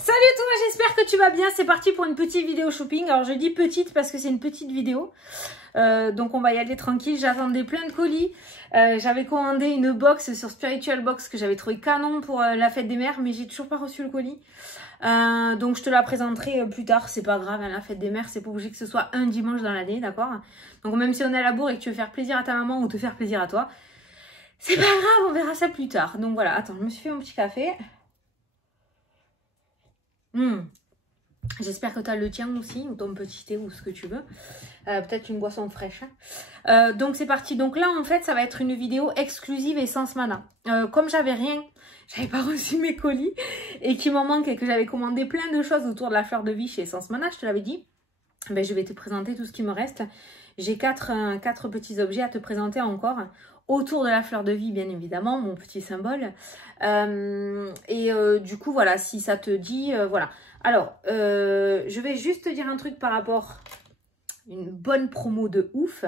Salut toi, j'espère que tu vas bien. C'est parti pour une petite vidéo shopping. Alors je dis petite parce que c'est une petite vidéo. Donc on va y aller tranquille. J'attendais plein de colis. J'avais commandé une box sur Spiritual Box que j'avais trouvé canon pour la fête des mères, mais j'ai toujours pas reçu le colis. Donc je te la présenterai plus tard. C'est pas grave, hein, la fête des mères, c'est pas obligé que ce soit un dimanche dans l'année, d'accord? Donc même si on est à la bourre et que tu veux faire plaisir à ta maman ou te faire plaisir à toi, c'est pas grave, on verra ça plus tard. Donc voilà, attends, je me suis fait mon petit café. J'espère que tu as le tien aussi, ou ton petit thé, ou ce que tu veux. Peut-être une boisson fraîche. Donc c'est parti. Donc là, en fait, ça va être une vidéo exclusive Essence Mana. Comme j'avais rien, j'avais pas reçu mes colis, et qu'il m'en manque, et que j'avais commandé plein de choses autour de la fleur de vie chez Essence Mana, je te l'avais dit. Ben, je vais te présenter tout ce qui me reste. J'ai quatre petits objets à te présenter encore. Autour de la fleur de vie, bien évidemment, mon petit symbole. Du coup, voilà, si ça te dit, voilà. Alors, je vais juste te dire un truc par rapport à une bonne promo de ouf.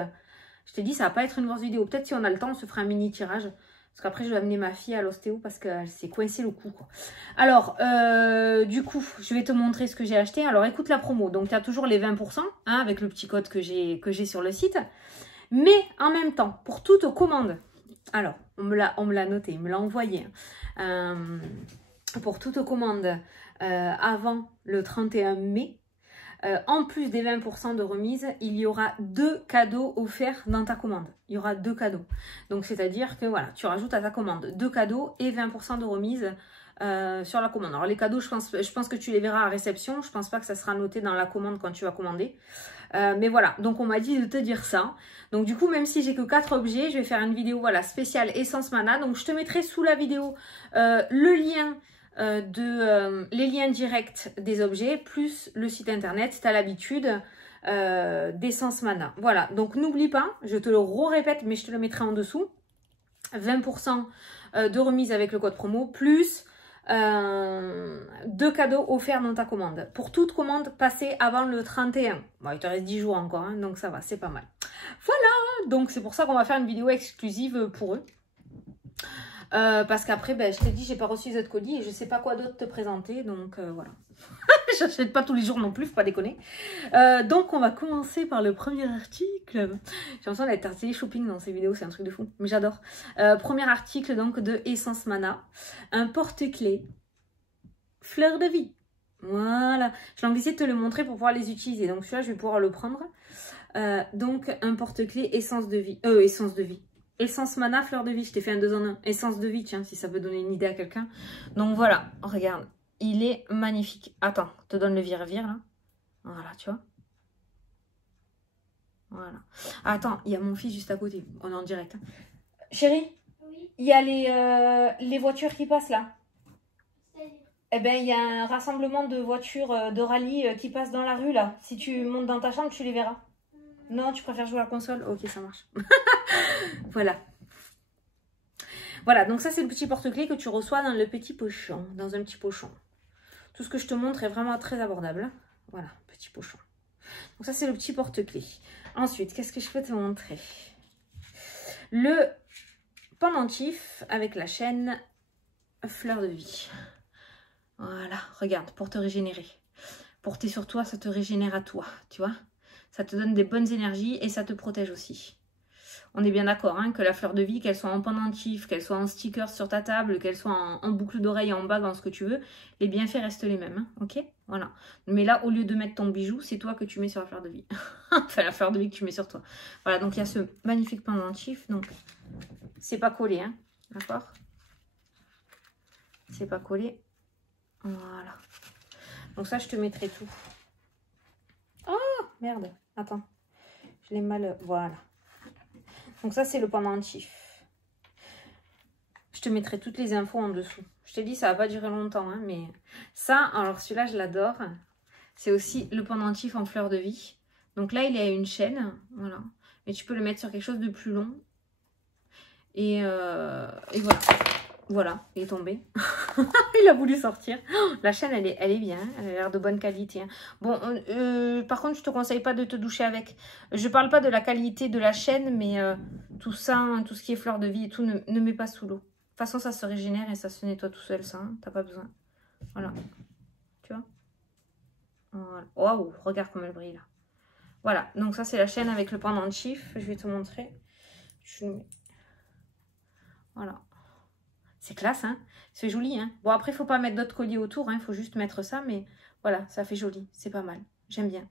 Je t'ai dit, ça va pas être une grosse vidéo. Peut-être si on a le temps, on se fera un mini tirage. Parce qu'après, je vais amener ma fille à l'ostéo parce qu'elle s'est coincée le cou, quoi. Alors, du coup, je vais te montrer ce que j'ai acheté. Alors, écoute la promo. Donc, tu as toujours les 20% hein, avec le petit code que j'ai sur le site. Mais en même temps, pour toute commande, alors, on me l'a noté, il me l'a envoyé. Pour toute commande avant le 31 mai, en plus des 20% de remise, il y aura 2 cadeaux offerts dans ta commande. Il y aura 2 cadeaux. Donc, c'est-à-dire que voilà, tu rajoutes à ta commande 2 cadeaux et 20% de remise sur la commande. Alors, les cadeaux, je pense que tu les verras à réception. Je pense pas que ça sera noté dans la commande quand tu vas commander. Mais voilà, donc on m'a dit de te dire ça. Donc du coup, même si j'ai que 4 objets, je vais faire une vidéo voilà, spéciale Essence Mana. Donc je te mettrai sous la vidéo le lien les liens directs des objets, plus le site internet, tu as l'habitude d'Essence Mana. Voilà, donc n'oublie pas, je te le répète, mais je te le mettrai en dessous. 20% de remise avec le code promo, plus 2 cadeaux offerts dans ta commande. Pour toute commande passée avant le 31. Bon, il te reste 10 jours encore, hein, donc ça va, c'est pas mal. Voilà, donc c'est pour ça qu'on va faire une vidéo exclusive pour eux. Parce qu'après, ben, je t'ai dit, j'ai pas reçu les autres colis et je sais pas quoi d'autre te présenter, donc voilà. J'achète pas tous les jours non plus, faut pas déconner. Donc on va commencer par le premier article. J'ai l'impression d'être à télé-shopping dans ces vidéos, c'est un truc de fou, mais j'adore. Premier article donc de Essence Mana, un porte-clés fleur de vie. Voilà, je vais essayer de te le montrer pour pouvoir les utiliser. Donc celui-là, je vais pouvoir le prendre. Donc un porte-clés essence de vie. Essence Mana, fleur de vie. Je t'ai fait un 2 en 1. Essence de vie, tiens, si ça peut donner une idée à quelqu'un. Donc voilà, regarde. Il est magnifique. Attends, je te donne le vire-vire là. Voilà, tu vois. Voilà. Attends, il y a mon fils juste à côté. On est en direct. Hein. Chérie, oui. Il y a les voitures qui passent là. Eh bien, il y a un rassemblement de voitures de rallye qui passent dans la rue là. Si tu montes dans ta chambre, tu les verras. Non, tu préfères jouer à la console? Ok, ça marche. Voilà. Voilà, donc ça c'est le petit porte-clés que tu reçois dans le petit pochon. Dans un petit pochon. Tout ce que je te montre est vraiment très abordable. Voilà, petit pochon. Donc ça, c'est le petit porte-clés. Ensuite, qu'est-ce que je peux te montrer? Le pendentif avec la chaîne fleur de vie. Voilà, regarde, pour te régénérer. Porter sur toi, ça te régénère à toi, tu vois. Ça te donne des bonnes énergies et ça te protège aussi. On est bien d'accord hein, que la fleur de vie, qu'elle soit en pendentif, qu'elle soit en sticker sur ta table, qu'elle soit en boucle d'oreille, en bague, en ce que tu veux, les bienfaits restent les mêmes, hein, ok? Voilà. Mais là, au lieu de mettre ton bijou, c'est toi que tu mets sur la fleur de vie. Enfin, la fleur de vie que tu mets sur toi. Voilà, donc il y a ce magnifique pendentif, donc c'est pas collé, hein, d'accord? C'est pas collé. Voilà. Donc ça, je te mettrai tout. Oh, merde, attends. Je l'ai mal... Voilà. Donc ça, c'est le pendentif. Je te mettrai toutes les infos en dessous. Je te dis, ça va pas durer longtemps, hein, mais ça, alors celui-là, je l'adore. C'est aussi le pendentif en fleur de vie. Donc là, il est à une chaîne, voilà. Mais tu peux le mettre sur quelque chose de plus long. Et voilà. Voilà, il est tombé. Il a voulu sortir. La chaîne, elle est bien. Elle a l'air de bonne qualité. Hein. Bon, par contre, je te conseille pas de te doucher avec. Je parle pas de la qualité de la chaîne, mais tout ça, hein, tout ce qui est fleur de vie et tout, ne mets pas sous l'eau. De toute façon, ça se régénère et ça se nettoie tout seul, ça. Hein. T'as pas besoin. Voilà. Tu mal. Waouh, regarde comme elle brille là. Voilà, donc ça c'est la chaîne avec le pendentif. Je vais te montrer. Voilà. C'est classe, hein. C'est joli, hein. Bon, après, il ne faut pas mettre d'autres colliers autour, hein. Il faut juste mettre ça, mais voilà, ça fait joli. C'est pas mal. J'aime bien.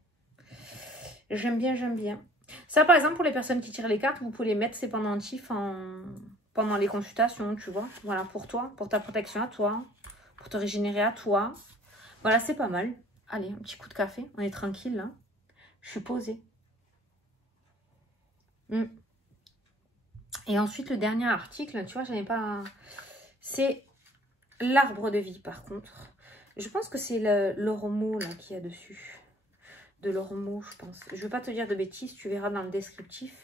J'aime bien, j'aime bien. Ça, par exemple, pour les personnes qui tirent les cartes, vous pouvez les mettre, ces pendentifs, pendant les consultations, tu vois. Voilà, pour toi, pour ta protection à toi, pour te régénérer à toi. Voilà, c'est pas mal. Allez, un petit coup de café. On est tranquille, là. Je suis posée. Et ensuite, le dernier article, tu vois, j'avais pas... C'est l'arbre de vie, par contre. Je pense que c'est l'ormeau, là, qu'il y a dessus. De l'ormeau, je pense. Je ne vais pas te dire de bêtises, tu verras dans le descriptif.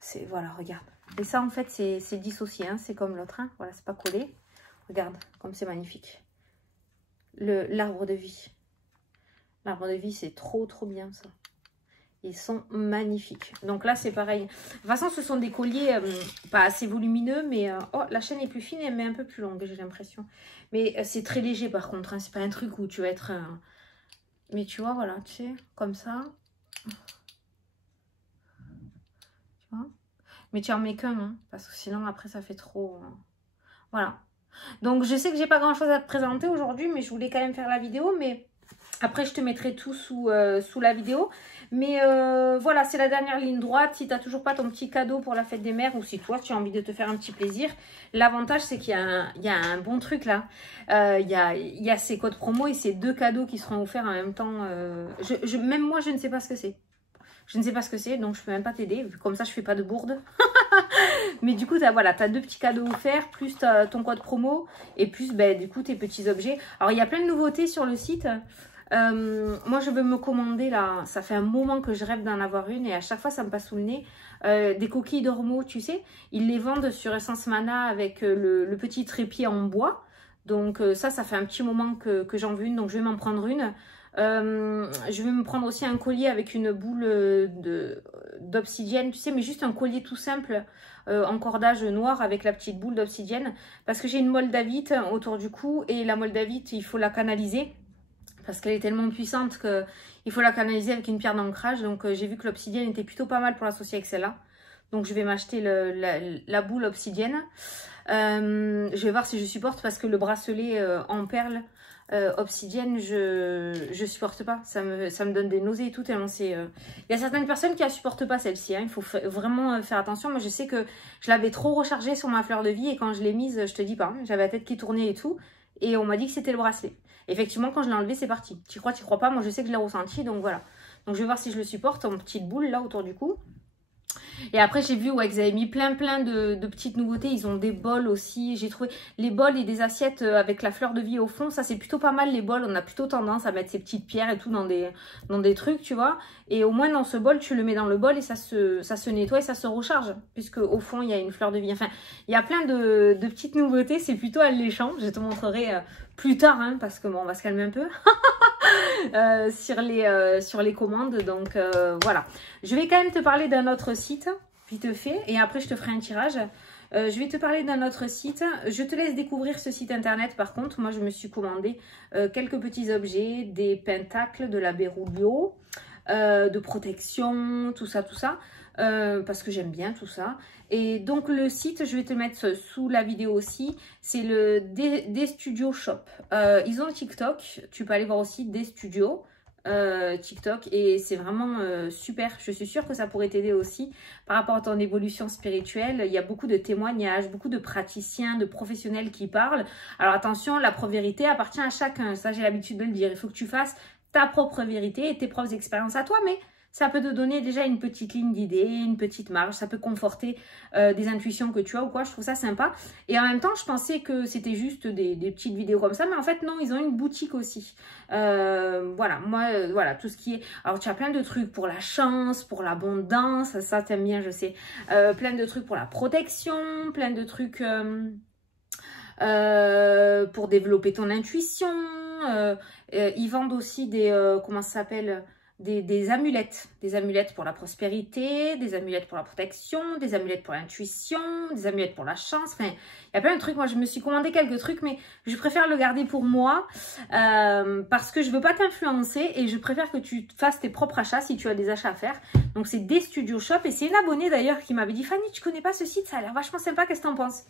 C'est, voilà, regarde. Et ça, en fait, c'est dissocié, hein. C'est comme l'autre, hein. Voilà, c'est pas collé. Regarde, comme c'est magnifique. L'arbre de vie. L'arbre de vie, c'est trop, trop bien, ça. Ils sont magnifiques. Donc là, c'est pareil. De toute façon, ce sont des colliers pas assez volumineux, mais... oh, la chaîne est plus fine, mais un peu plus longue, j'ai l'impression. Mais c'est très léger, par contre. Hein. C'est pas un truc où tu vas être... Mais tu vois, voilà, tu sais, comme ça. Tu vois? Mais tu en mets qu'un, hein, parce que sinon, après, ça fait trop... Voilà. Donc, je sais que j'ai pas grand-chose à te présenter aujourd'hui, mais je voulais quand même faire la vidéo, mais... Après, je te mettrai tout sous la vidéo. Mais voilà, c'est la dernière ligne droite. Si tu n'as toujours pas ton petit cadeau pour la fête des mères ou si toi, tu as envie de te faire un petit plaisir, l'avantage, c'est qu'il y a un bon truc là. Il y a ces codes promo et ces 2 cadeaux qui seront offerts en même temps. Même moi, je ne sais pas ce que c'est. Je ne sais pas ce que c'est, donc je ne peux même pas t'aider. Comme ça, je ne fais pas de bourde. Mais du coup, tu as 2 petits cadeaux offerts, plus ton code promo et plus, du coup, tes petits objets. Alors, il y a plein de nouveautés sur le site. Moi je veux me commander là, ça fait un moment que je rêve d'en avoir une et à chaque fois ça me passe sous le nez, des coquilles d'ormeau, tu sais, ils les vendent sur Essence Mana avec le petit trépied en bois, donc ça fait un petit moment que j'en veux une, donc je vais m'en prendre une. Je vais me prendre aussi un collier avec une boule d'obsidienne, tu sais, mais juste un collier tout simple en cordage noir avec la petite boule d'obsidienne, parce que j'ai une moldavite autour du cou et la moldavite il faut la canaliser. Parce qu'elle est tellement puissante qu'il faut la canaliser avec une pierre d'ancrage. Donc j'ai vu que l'obsidienne était plutôt pas mal pour l'associer avec celle-là. Donc je vais m'acheter la boule obsidienne. Je vais voir si je supporte parce que le bracelet en perles obsidienne, je supporte pas. Ça me donne des nausées et tout. Tellement c'est... Il y a certaines personnes qui ne supportent pas celle-ci. Hein. Il faut vraiment faire attention. Moi je sais que je l'avais trop rechargée sur ma fleur de vie. Et quand je l'ai mise, je te dis pas, hein, j'avais la tête qui tournait et tout. Et on m'a dit que c'était le bracelet. Effectivement, quand je l'ai enlevé, c'est parti. Tu crois pas? Moi, je sais que je l'ai ressenti, donc voilà. Donc, je vais voir si je le supporte en petite boule, là, autour du cou. Et après, j'ai vu qu'ils avaient mis plein de petites nouveautés. Ils ont des bols aussi. J'ai trouvé les bols et des assiettes avec la fleur de vie au fond. Ça, c'est plutôt pas mal, les bols. On a plutôt tendance à mettre ces petites pierres et tout dans des trucs, tu vois. Et au moins, dans ce bol, tu le mets dans le bol et ça se nettoie et ça se recharge. Puisque au fond, il y a une fleur de vie. Enfin, il y a plein de petites nouveautés. C'est plutôt alléchant. Je te montrerai plus tard, hein, parce que bon, on va se calmer un peu. Sur les commandes, donc voilà. Je vais quand même te parler d'un autre site, vite fait, et après je te ferai un tirage. Je vais te parler d'un autre site. Je te laisse découvrir ce site internet. Par contre, moi je me suis commandé quelques petits objets, des pentacles, de la Berulio, de protection, tout ça, parce que j'aime bien tout ça. Et donc le site, je vais te mettre sous la vidéo aussi, c'est le D-Studio Shop. Ils ont TikTok, tu peux aller voir aussi D-Studio TikTok et c'est vraiment super. Je suis sûre que ça pourrait t'aider aussi par rapport à ton évolution spirituelle. Il y a beaucoup de témoignages, beaucoup de praticiens, de professionnels qui parlent. Alors attention, la propre vérité appartient à chacun, ça j'ai l'habitude de le dire. Il faut que tu fasses ta propre vérité et tes propres expériences à toi, mais ça peut te donner déjà une petite ligne d'idée, une petite marge, ça peut conforter des intuitions que tu as ou quoi, je trouve ça sympa. Et en même temps, je pensais que c'était juste des petites vidéos comme ça, mais en fait non, ils ont une boutique aussi. Voilà, moi, voilà, tout ce qui est... Alors tu as plein de trucs pour la chance, pour l'abondance, ça t'aimes bien, je sais. Plein de trucs pour la protection, plein de trucs pour développer ton intuition. Ils vendent aussi des... comment ça s'appelle ? des amulettes pour la prospérité, des amulettes pour la protection, des amulettes pour l'intuition, des amulettes pour la chance. Enfin, il y a plein de trucs. Moi, je me suis commandé quelques trucs, mais je préfère le garder pour moi parce que je veux pas t'influencer et je préfère que tu fasses tes propres achats si tu as des achats à faire. Donc, c'est des Studio Shop et c'est une abonnée d'ailleurs qui m'avait dit « Fanny, tu connais pas ce site? Ça a l'air vachement sympa, qu'est-ce que t'en penses ?»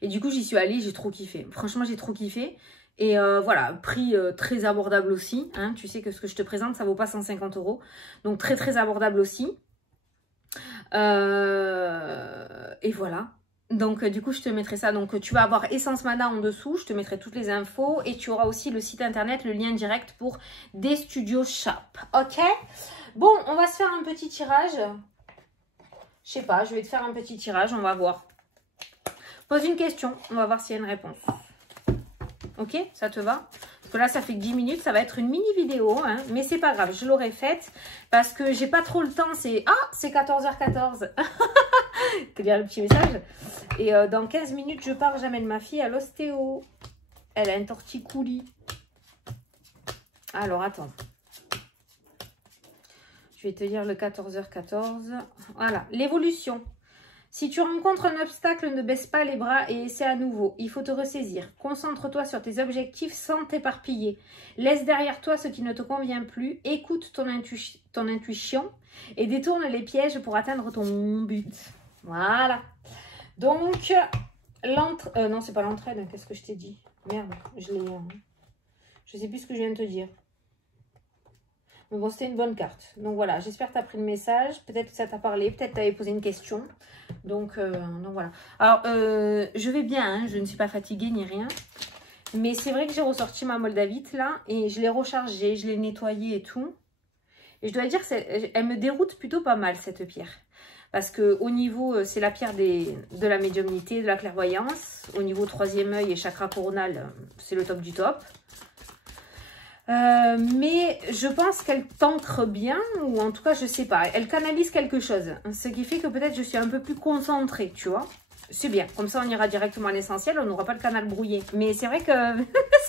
Et du coup, j'y suis allée, j'ai trop kiffé. Franchement, j'ai trop kiffé. Et voilà, prix très abordable aussi. Hein. Tu sais que ce que je te présente, ça vaut pas 150 €. Donc, très, très abordable aussi. Et voilà. Donc, du coup, je te mettrai ça. Donc, tu vas avoir Essence Mana en dessous. Je te mettrai toutes les infos. Et tu auras aussi le site internet, le lien direct pour des Studio Shop. Ok? Bon, on va se faire un petit tirage. Je sais pas, je vais te faire un petit tirage. On va voir. Pose une question. On va voir s'il y a une réponse. Ok, ça te va? Parce que là, ça fait que 10 minutes. Ça va être une mini vidéo. Hein, mais c'est pas grave. Je l'aurai faite. Parce que j'ai pas trop le temps. C'est 14h14. Que dire le petit message. Et dans 15 minutes, je pars. J'amène ma fille à l'ostéo. Elle a un torticolis. Alors, attends. Je vais te dire le 14h14. Voilà. L'évolution. Si tu rencontres un obstacle, ne baisse pas les bras et essaie à nouveau. Il faut te ressaisir. Concentre-toi sur tes objectifs sans t'éparpiller. Laisse derrière toi ce qui ne te convient plus. Écoute ton intuition et détourne les pièges pour atteindre ton but. Voilà. Donc, non, c'est pas l'entraide. Qu'est-ce que je t'ai dit? Merde, je sais plus ce que je viens de te dire. Mais bon, c'était une bonne carte. Donc voilà, j'espère que tu as pris le message. Peut-être que ça t'a parlé, peut-être que tu avais posé une question. Donc voilà. Alors, je vais bien, hein, je ne suis pas fatiguée ni rien. Mais c'est vrai que j'ai ressorti ma moldavite là. Et je l'ai rechargée, je l'ai nettoyée et tout. Et je dois dire qu'elle me déroute plutôt pas mal cette pierre. Parce qu'au niveau, c'est la pierre de la médiumnité, de la clairvoyance. Au niveau 3e œil et chakra coronal, c'est le top du top. Mais je pense qu'elle t'ancre bien, ou en tout cas, je sais pas. Elle canalise quelque chose. Ce qui fait que peut-être je suis un peu plus concentrée, tu vois. C'est bien. Comme ça, on ira directement à l'essentiel. On n'aura pas le canal brouillé. Mais c'est vrai que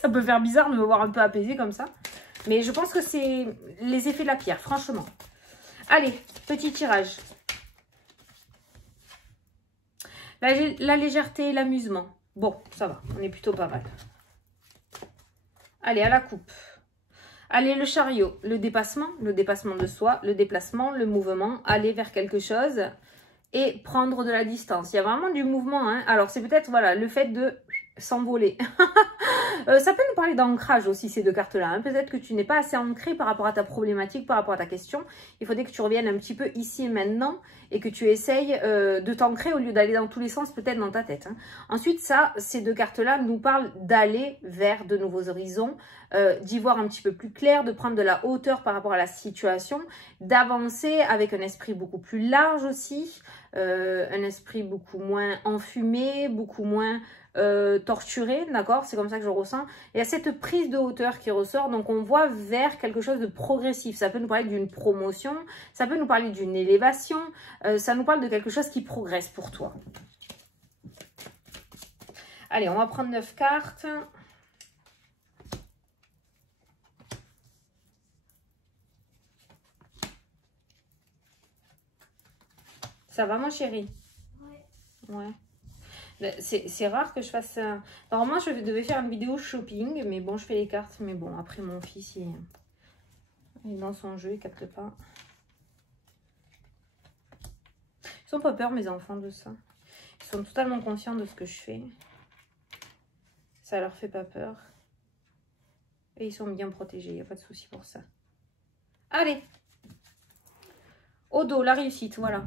ça peut faire bizarre de me voir un peu apaisée comme ça. Mais je pense que c'est les effets de la pierre, franchement. Allez, petit tirage. La légèreté et l'amusement. Bon, ça va. On est plutôt pas mal. Allez, à la coupe. Allez, le chariot, le dépassement de soi, le déplacement, le mouvement, aller vers quelque chose et prendre de la distance. Il y a vraiment du mouvement. Hein. Alors, c'est peut-être voilà, le fait de s'envoler. Ça peut nous parler d'ancrage aussi, ces deux cartes-là. Hein. Peut-être que tu n'es pas assez ancré par rapport à ta problématique, par rapport à ta question. Il faudrait que tu reviennes un petit peu ici et maintenant et que tu essayes de t'ancrer au lieu d'aller dans tous les sens, peut-être dans ta tête. Hein. Ensuite, ces deux cartes-là nous parlent d'aller vers de nouveaux horizons, d'y voir un petit peu plus clair, de prendre de la hauteur par rapport à la situation, d'avancer avec un esprit beaucoup plus large aussi, un esprit beaucoup moins enfumé, beaucoup moins torturé, d'accord? C'est comme ça que je ressens. Il y a cette prise de hauteur qui ressort, donc on voit vers quelque chose de progressif. Ça peut nous parler d'une promotion, ça peut nous parler d'une élévation, ça nous parle de quelque chose qui progresse pour toi. Allez, on va prendre 9 cartes. Ça va, mon chéri? Ouais. C'est rare que je fasse ça. Normalement, je devais faire une vidéo shopping, mais bon, je fais les cartes. Mais bon, après, mon fils, il est dans son jeu, il capte pas. Ils sont pas peur, mes enfants, de ça. Ils sont totalement conscients de ce que je fais. Ça leur fait pas peur. Et ils sont bien protégés, il n'y a pas de souci pour ça. Allez! Au dos, la réussite, voilà.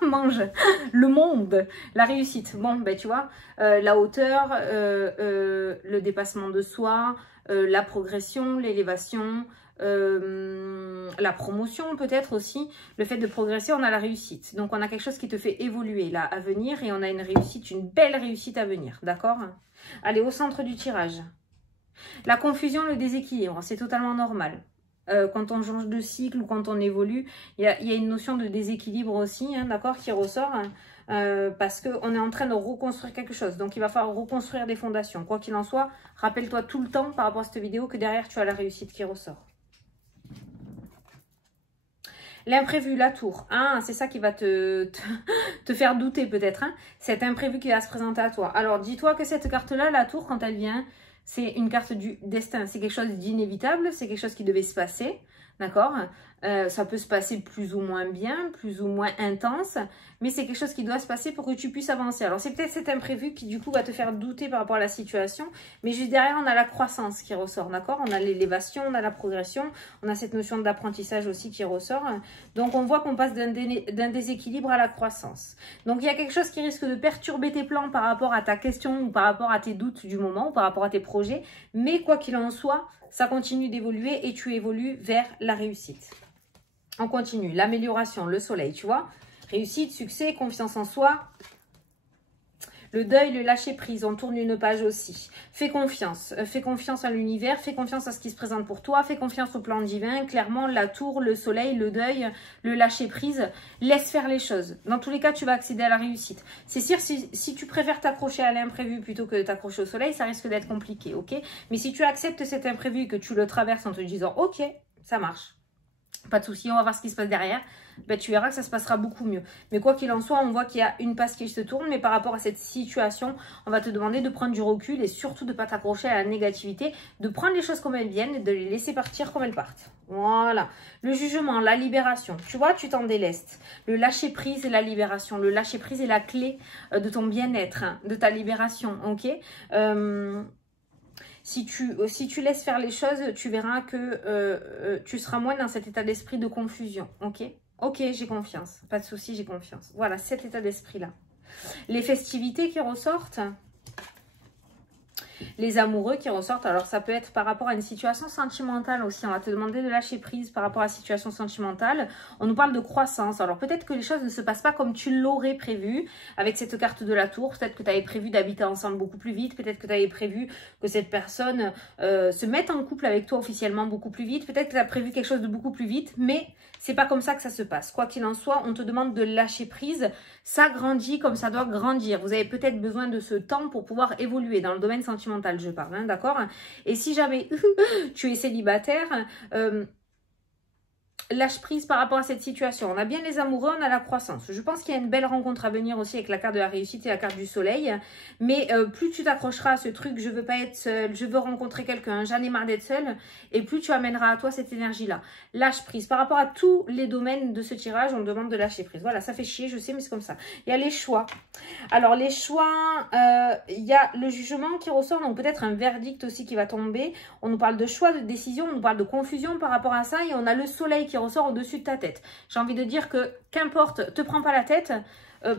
Mange. Le monde, la réussite. Bon, ben tu vois, la hauteur, le dépassement de soi, la progression, l'élévation, la promotion peut-être aussi. Le fait de progresser, on a la réussite. Donc, on a quelque chose qui te fait évoluer là à venir et on a une réussite, une belle réussite à venir. D'accord? Allez, au centre du tirage. La confusion, le déséquilibre, c'est totalement normal. Quand on change de cycle ou quand on évolue, il y a une notion de déséquilibre aussi, hein, d'accord, qui ressort, hein, parce qu'on est en train de reconstruire quelque chose. Donc, il va falloir reconstruire des fondations. Quoi qu'il en soit, rappelle-toi tout le temps par rapport à cette vidéo que derrière, tu as la réussite qui ressort. L'imprévu, la tour. Ah, c'est ça qui va te faire douter peut-être. Hein. Cet imprévu qui va se présenter à toi. Alors, dis-toi que cette carte-là, la tour, quand elle vient, c'est une carte du destin. C'est quelque chose d'inévitable. C'est quelque chose qui devait se passer. D'accord? Ça peut se passer plus ou moins bien, plus ou moins intense, mais c'est quelque chose qui doit se passer pour que tu puisses avancer. Alors, c'est peut-être cet imprévu qui, du coup, va te faire douter par rapport à la situation, mais juste derrière, on a la croissance qui ressort, d'accord? On a l'élévation, on a la progression, on a cette notion d'apprentissage aussi qui ressort. Donc, on voit qu'on passe d'un déséquilibre à la croissance. Donc, il y a quelque chose qui risque de perturber tes plans par rapport à ta question ou par rapport à tes doutes du moment ou par rapport à tes projets, mais quoi qu'il en soit, ça continue d'évoluer et tu évolues vers la réussite. On continue. L'amélioration, le soleil, tu vois. Réussite, succès, confiance en soi. Le deuil, le lâcher prise. On tourne une page aussi. Fais confiance. Fais confiance à l'univers. Fais confiance à ce qui se présente pour toi. Fais confiance au plan divin. Clairement, la tour, le soleil, le deuil, le lâcher prise. Laisse faire les choses. Dans tous les cas, tu vas accéder à la réussite. C'est sûr, si tu préfères t'accrocher à l'imprévu plutôt que de t'accrocher au soleil, ça risque d'être compliqué, ok? Mais si tu acceptes cet imprévu et que tu le traverses en te disant, ok, ça marche. Pas de souci, on va voir ce qui se passe derrière. Ben, tu verras que ça se passera beaucoup mieux. Mais quoi qu'il en soit, on voit qu'il y a une passe qui se tourne. Mais par rapport à cette situation, on va te demander de prendre du recul et surtout de ne pas t'accrocher à la négativité, de prendre les choses comme elles viennent et de les laisser partir comme elles partent. Voilà. Le jugement, la libération. Tu vois, tu t'en délestes. Le lâcher prise et la libération. Le lâcher prise est la clé de ton bien-être, hein, de ta libération. Ok. Si tu laisses faire les choses, tu verras que tu seras moins dans cet état d'esprit de confusion. Ok? Ok, j'ai confiance. Pas de souci, j'ai confiance. Voilà, cet état d'esprit-là. Les festivités qui ressortent. Les amoureux qui ressortent, alors ça peut être par rapport à une situation sentimentale aussi. On va te demander de lâcher prise par rapport à la situation sentimentale. On nous parle de croissance. Alors peut-être que les choses ne se passent pas comme tu l'aurais prévu avec cette carte de la tour. Peut-être que tu avais prévu d'habiter ensemble beaucoup plus vite. Peut-être que tu avais prévu que cette personne se mette en couple avec toi officiellement beaucoup plus vite. Peut-être que tu as prévu quelque chose de beaucoup plus vite, mais c'est pas comme ça que ça se passe. Quoi qu'il en soit, on te demande de lâcher prise. Ça grandit comme ça doit grandir. Vous avez peut-être besoin de ce temps pour pouvoir évoluer dans le domaine sentimental, je parle, hein, d'accord? Et si jamais tu es célibataire, lâche prise par rapport à cette situation. On a bien les amoureux, on a la croissance. Je pense qu'il y a une belle rencontre à venir aussi avec la carte de la réussite et la carte du soleil. Mais plus tu t'accrocheras à ce truc, je veux pas être seule, je veux rencontrer quelqu'un, j'en ai marre d'être seule, et plus tu amèneras à toi cette énergie-là. Lâche prise. Par rapport à tous les domaines de ce tirage, on demande de lâcher prise. Voilà, ça fait chier, je sais, mais c'est comme ça. Il y a les choix. Alors les choix, il y a le jugement qui ressort, donc peut-être un verdict aussi qui va tomber. On nous parle de choix, de décision, on nous parle de confusion par rapport à ça, et on a le soleil qui ressort au-dessus de ta tête. J'ai envie de dire que qu'importe, te prends pas la tête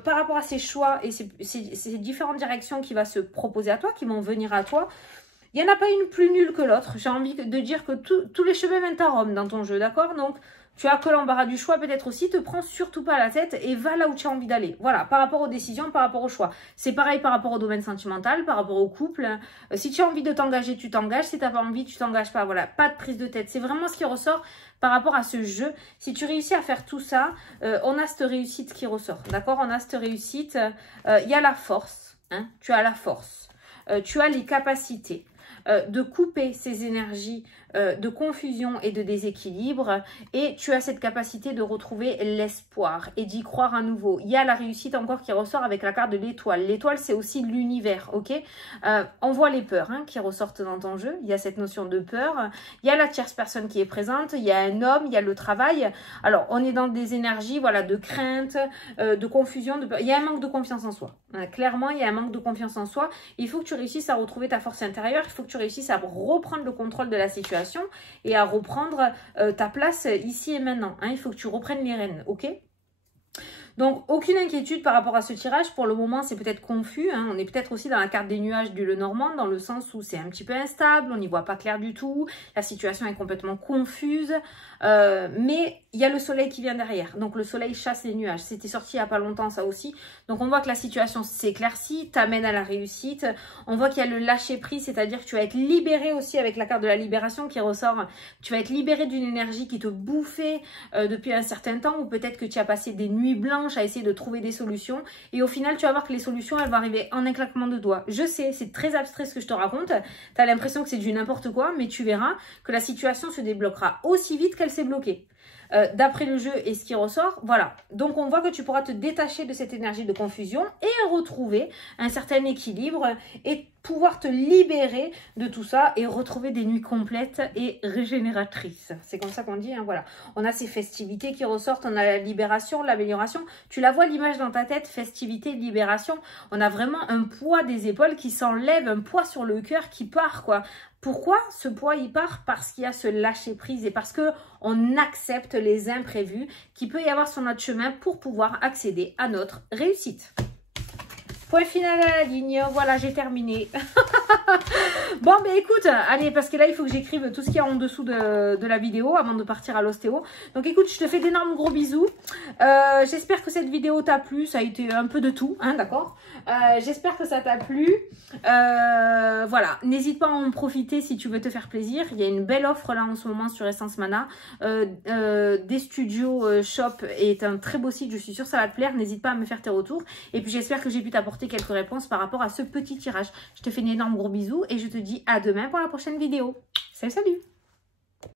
par rapport à ces choix et ces différentes directions qui va se proposer à toi, qui vont venir à toi. Il n'y en a pas une plus nulle que l'autre. J'ai envie de dire que tous les chemins mènent à Rome dans ton jeu, d'accord? Donc, tu as que l'embarras du choix peut-être aussi, te prends surtout pas la tête et va là où tu as envie d'aller. Voilà, par rapport aux décisions, par rapport aux choix. C'est pareil par rapport au domaine sentimental, par rapport au couple. Si tu as envie de t'engager, tu t'engages. Si tu n'as pas envie, tu t'engages pas. Voilà, pas de prise de tête. C'est vraiment ce qui ressort par rapport à ce jeu. Si tu réussis à faire tout ça, on a cette réussite qui ressort. D'accord? On a cette réussite. Il y a la force. Hein? Tu as la force. Tu as les capacités de couper ces énergies de confusion et de déséquilibre, et tu as cette capacité de retrouver l'espoir et d'y croire à nouveau. Il y a la réussite encore qui ressort avec la carte de l'étoile. L'étoile, c'est aussi l'univers, ok? On voit les peurs qui ressortent dans ton jeu. Il y a cette notion de peur. Il y a la tierce personne qui est présente. Il y a un homme, il y a le travail. Alors, on est dans des énergies, voilà, de crainte, de confusion, de peur. Il y a un manque de confiance en soi. Clairement, il y a un manque de confiance en soi. Il faut que tu réussisses à retrouver ta force intérieure. Il faut que tu réussisses à reprendre le contrôle de la situation et à reprendre ta place ici et maintenant. Hein. Il faut que tu reprennes les rênes, ok? Donc, aucune inquiétude par rapport à ce tirage. Pour le moment, c'est peut-être confus. Hein. On est peut-être aussi dans la carte des nuages du Lenormand, dans le sens où c'est un petit peu instable, on n'y voit pas clair du tout, la situation est complètement confuse. Mais il y a le soleil qui vient derrière. Donc, le soleil chasse les nuages. C'était sorti il n'y a pas longtemps, ça aussi. Donc, on voit que la situation s'éclaircit, t'amène à la réussite. On voit qu'il y a le lâcher-prise, c'est-à-dire que tu vas être libéré aussi avec la carte de la libération qui ressort. Tu vas être libéré d'une énergie qui te bouffait depuis un certain temps, ou peut-être que tu as passé des nuits blanches à essayer de trouver des solutions, et au final tu vas voir que les solutions elles vont arriver en un claquement de doigts. Je sais, c'est très abstrait ce que je te raconte, tu as l'impression que c'est du n'importe quoi, mais tu verras que la situation se débloquera aussi vite qu'elle s'est bloquée. d'après le jeu et ce qui ressort, voilà. Donc on voit que tu pourras te détacher de cette énergie de confusion et retrouver un certain équilibre et pouvoir te libérer de tout ça et retrouver des nuits complètes et régénératrices. C'est comme ça qu'on dit, hein, voilà. On a ces festivités qui ressortent, on a la libération, l'amélioration. Tu la vois l'image dans ta tête, festivité, libération. On a vraiment un poids des épaules qui s'enlève, un poids sur le cœur qui part, quoi. Pourquoi ce poids il part? Parce qu'il y a ce lâcher prise et parce que on accepte les imprévus qui peut y avoir sur notre chemin pour pouvoir accéder à notre réussite. Point final à la ligne, voilà, j'ai terminé. Bon, ben écoute, allez, parce que là, il faut que j'écrive tout ce qu'il y a en dessous de la vidéo avant de partir à l'ostéo. Donc écoute, je te fais d'énormes gros bisous. J'espère que cette vidéo t'a plu. Ça a été un peu de tout, hein, d'accord? J'espère que ça t'a plu. Voilà, n'hésite pas à en profiter si tu veux te faire plaisir. Il y a une belle offre là en ce moment sur Essence Mana. Des studios shop est un très beau site, je suis sûre que ça va te plaire. N'hésite pas à me faire tes retours. Et puis j'espère que j'ai pu t'apporter quelques réponses par rapport à ce petit tirage. Je te fais un énorme gros bisou et je te dis à demain pour la prochaine vidéo. Salut, salut!